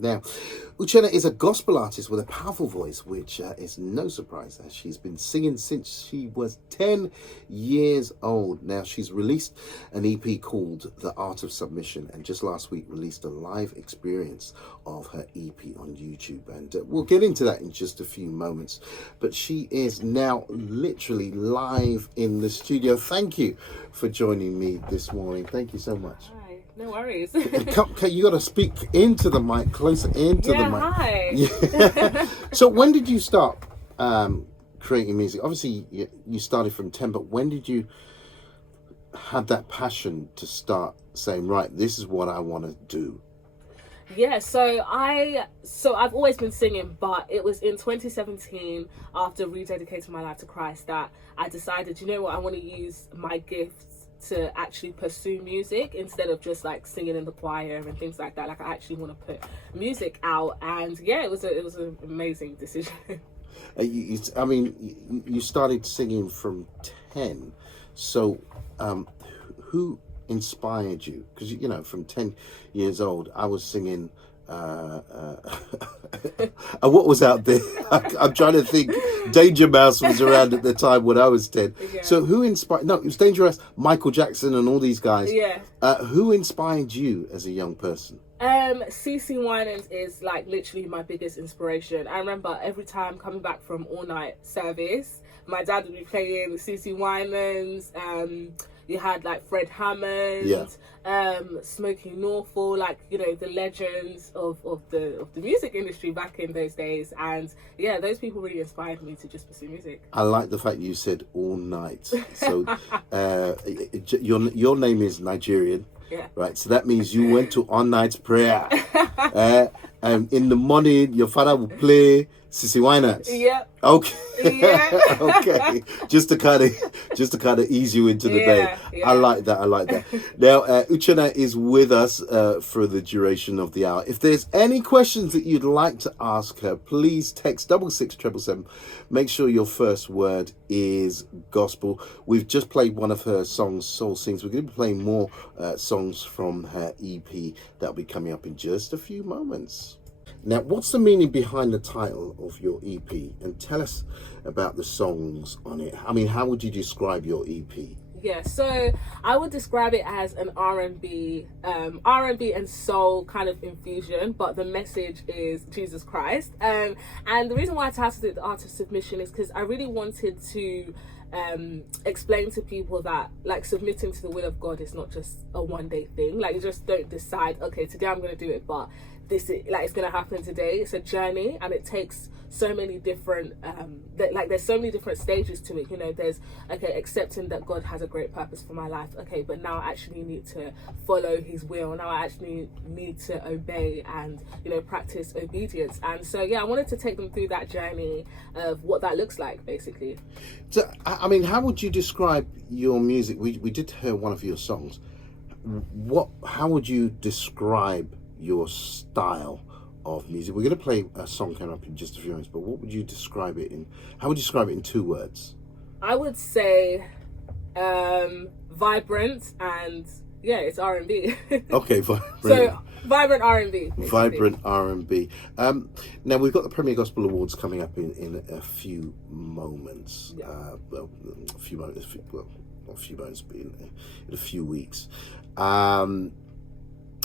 Now, Uchenna is a gospel artist with a powerful voice, which is no surprise as she's been singing since she was 10 years old. Now, she's released an EP called The Art of Submission, and just last week released a live experience of her EP on YouTube. And we'll get into that in just a few moments. But she is now literally live in the studio. Thank you for joining me this morning. Thank you so much. No worries. You got to speak into the mic, closer into the mic. Hi. Yeah. So when did you start creating music? Obviously, you started from 10, but when did you have that passion to start saying, right, this is what I want to do? Yeah, so I've always been singing, but it was in 2017, after rededicating my life to Christ, that I decided, you know what, I want to use my gifts to actually pursue music instead of just like singing in the choir and things like that. Like, I actually want to put music out, and yeah, it was an amazing decision. You started singing from 10, so who inspired you? Because from 10 years old I was singing what was out there? I'm trying to think. Danger Mouse was around at the time when I was 10. Yeah. So who inspired? No, it was Dangerous, Michael Jackson and all these guys. Yeah. Who inspired you as a young person? CC Winans is like literally my biggest inspiration. I remember every time coming back from all night service, my dad would be playing CC Winans. You had like Fred Hammond, Smokey Norfolk, like the legends of the music industry back in those days, and yeah, those people really inspired me to just pursue music. I like the fact you said all night. So your name is Nigerian, right? So that means you went to all night prayer, and in the morning your father would play Sissy Winans. Yep. Okay. Yeah. Okay. Just to kind of ease you into the day. Yeah. I like that. Now, Uchenna is with us for the duration of the hour. If there's any questions that you'd like to ask her, please text 66777. Make sure your first word is gospel. We've just played one of her songs, Soul Sings. We're going to be playing more songs from her EP that'll be coming up in just a few moments. Now, what's the meaning behind the title of your EP? And tell us about the songs on it. I mean, how would you describe your EP? Yeah, so I would describe it as an R&B and soul kind of infusion, but the message is Jesus Christ. And the reason why I titled it The Art of Submission is because I really wanted to explain to people that like submitting to the will of God is not just a one-day thing. Like, you just don't decide, okay, today I'm going to do it, but this is like it's going to happen today. It's a journey, and it takes so many different there's so many different stages to it. There's accepting that God has a great purpose for my life, but now I actually need to follow his will. Now I actually need to obey and practice obedience. And so I wanted to take them through that journey of what that looks like, basically. So I mean, how would you describe your music? We did hear one of your songs. How would you describe your style of music? We're going to play a song coming up in just a few minutes, but what would you describe it in? How would you describe it in 2 words? I would say vibrant, and it's R&B. Okay, vibrant. So vibrant R&B. Vibrant R&B. Now we've got the Premier Gospel Awards coming up in a few moments. Yeah. A few moments, but in a few weeks.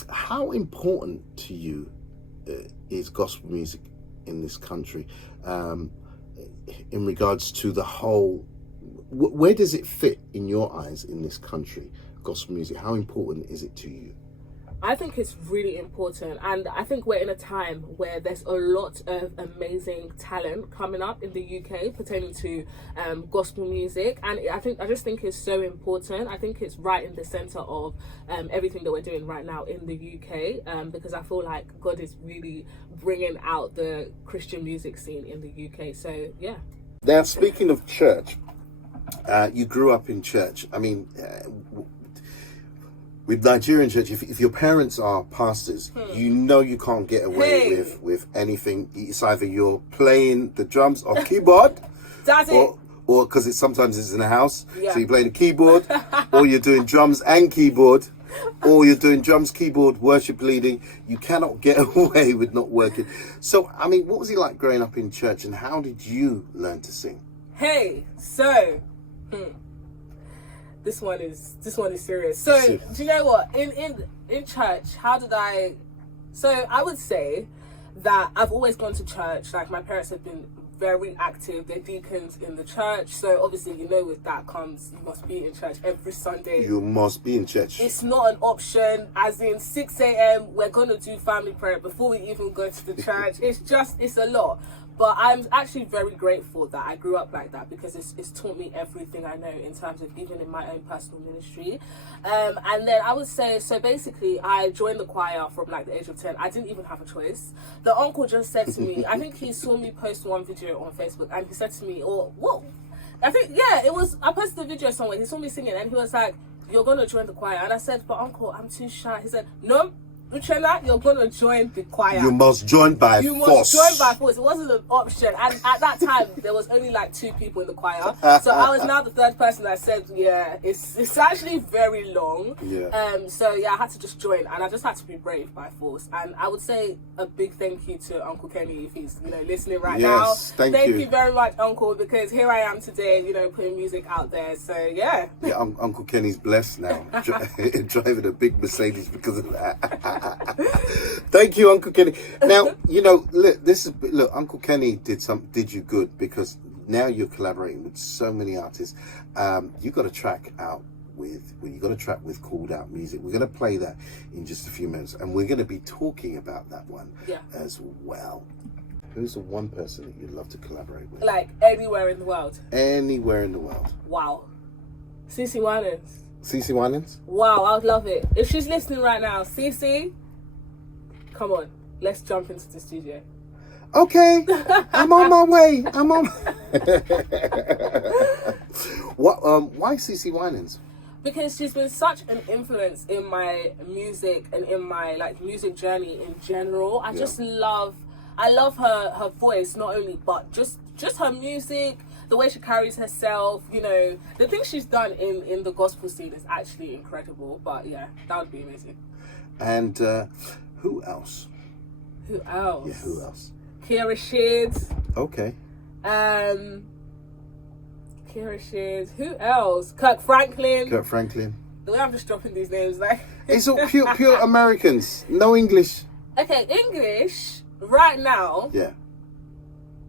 How important to you is gospel music in this country, in regards to the whole? Where does it fit in your eyes in this country, gospel music? How important is it to you? I think it's really important, and I think we're in a time where there's a lot of amazing talent coming up in the UK pertaining to gospel music, and I just think it's so important. I think it's right in the center of everything that we're doing right now in the UK, because I feel like God is really bringing out the Christian music scene in the UK. So yeah. Now, speaking of church, you grew up in church. I mean, with Nigerian church, if your parents are pastors, you can't get away with anything. It's either you're playing the drums or keyboard, That's it. Or because sometimes it's in a house, so you're playing the keyboard, or you're doing drums and keyboard, or you're doing drums, keyboard, worship leading. You cannot get away with not working. So, I mean, what was it like growing up in church, and how did you learn to sing? Hey, so this one is serious. So, do you know what? In church, how did I? So, I would say that I've always gone to church. Like, my parents have been very active. They're deacons in the church. So, obviously, with that comes, you must be in church every Sunday. You must be in church. It's not an option. As in 6 a.m., we're going to do family prayer before we even go to the church. It's a lot. But I'm actually very grateful that I grew up like that, because it's taught me everything I know in terms of even in my own personal ministry. And then I would say, so basically I joined the choir from like the age of 10. I didn't even have a choice. The uncle just said to me, I think he saw me post one video on Facebook, and he said to me, I posted a video somewhere. He saw me singing and he was like, "You're going to join the choir." And I said, "But uncle, I'm too shy." He said, "No, Uchenna, you're going to join the choir. You must join by force. It wasn't an option. And at that time, there was only like 2 people in the choir. So I was now the 3rd person that said, yeah, it's actually very long. Yeah. So yeah, I had to just join, and I just had to be brave by force. And I would say a big thank you to Uncle Kenny if he's listening right now. Thank you very much, Uncle, because here I am today, putting music out there. So yeah. Yeah, Uncle Kenny's blessed now, driving a big Mercedes because of that. Thank you, Uncle Kenny. Now, look, Uncle Kenny did you good, because now you're collaborating with so many artists. You got a track with Called Out Music. We're going to play that in just a few minutes, and we're going to be talking about that one as well. Who's the one person that you'd love to collaborate with? Like anywhere in the world. Anywhere in the world. Wow. Cece Winans. Cece Winans? Wow, I would love it. If she's listening right now, Cece, come on, let's jump into the studio. Okay, I'm on my way. Why Cece Winans? Because she's been such an influence in my music and in my music journey in general. I love her voice, not only, but just her music, the way she carries herself, the things she's done in the gospel scene is actually incredible. But yeah, that would be amazing. And who else? Who else? Yeah, who else? Kira Sheard. Okay. Kira Sheard. Who else? Kirk Franklin. The way I'm just dropping these names, it's all pure Americans. No English. Okay, English right now. Yeah.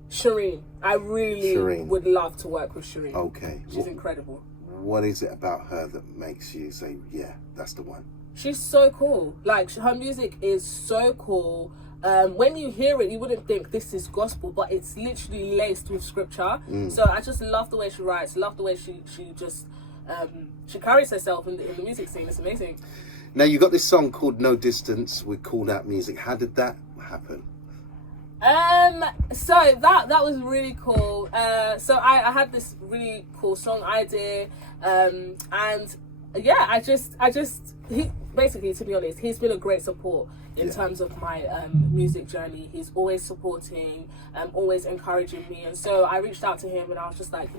Shireen. I really would love to work with Shireen. Okay. She's incredible. What is it about her that makes you say, yeah, that's the one? She's so cool. Her music is so cool. When you hear it, you wouldn't think this is gospel, but it's literally laced with scripture. So I just love the way she writes, love the way she just she carries herself in the music scene. It's amazing. Now, you got this song called No Distance with Called Out Music. How did that happen? So that was really cool. So I had this really cool song idea, and yeah, he basically, to be honest, he's been a great support in terms of my music journey. He's always supporting, always encouraging me, and so I reached out to him and I was just like,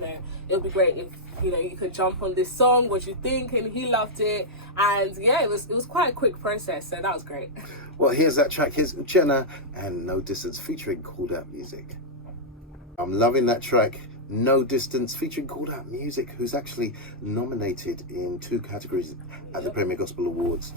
it would be great if you could jump on this song. What do you think? And he loved it, and yeah, it was quite a quick process, so that was great. Well, here's that track. Here's Uchenna and No Distance featuring Called Out Music. I'm loving that track. No Distance featuring Called Out Music, who's actually nominated in 2 categories at the Premier Gospel Awards,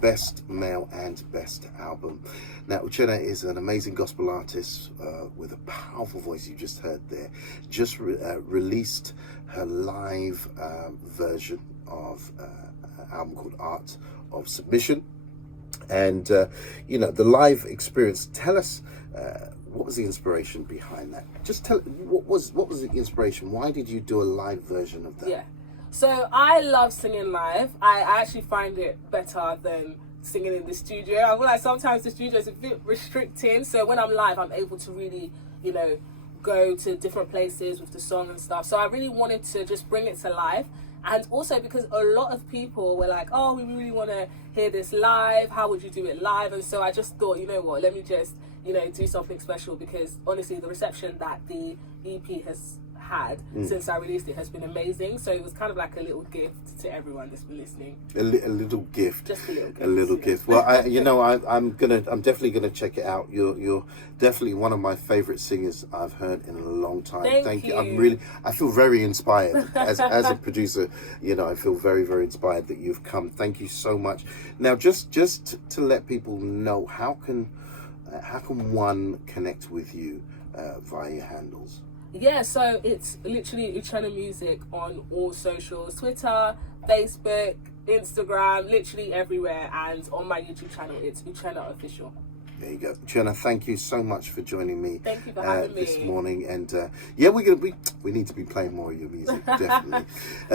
Best Male and Best Album. Now, Uchenna is an amazing gospel artist with a powerful voice you just heard there. Just released her live version of an album called Art of Submission. And, the live experience, tell us, what was the inspiration behind that? Just tell, what was the inspiration? Why did you do a live version of that? Yeah. So I love singing live. I actually find it better than singing in the studio. I feel like sometimes the studio is a bit restricting. So when I'm live, I'm able to really, go to different places with the song and stuff. So I really wanted to just bring it to life. And also because a lot of people were like, oh, we really want to hear this live. How would you do it live? And so I just thought, let me just, do something special, because honestly, the reception that the EP has had since I released it has been amazing. So it was kind of like a little gift to everyone that's been listening. A little gift. Just a little gift. A little gift. Well, I'm definitely gonna check it out. You're definitely one of my favorite singers I've heard in a long time. Thank you. I feel very inspired as a producer. I feel very, very inspired that you've come. Thank you so much. Now, just to let people know, how can one connect with you via your handles? Yeah, so it's literally Uchenna Music on all socials: Twitter, Facebook, Instagram, literally everywhere. And on my YouTube channel, it's Uchenna Official. There you go. Uchenna, thank you so much for joining me. Thank you for having me this morning. And we need to be playing more of your music, definitely.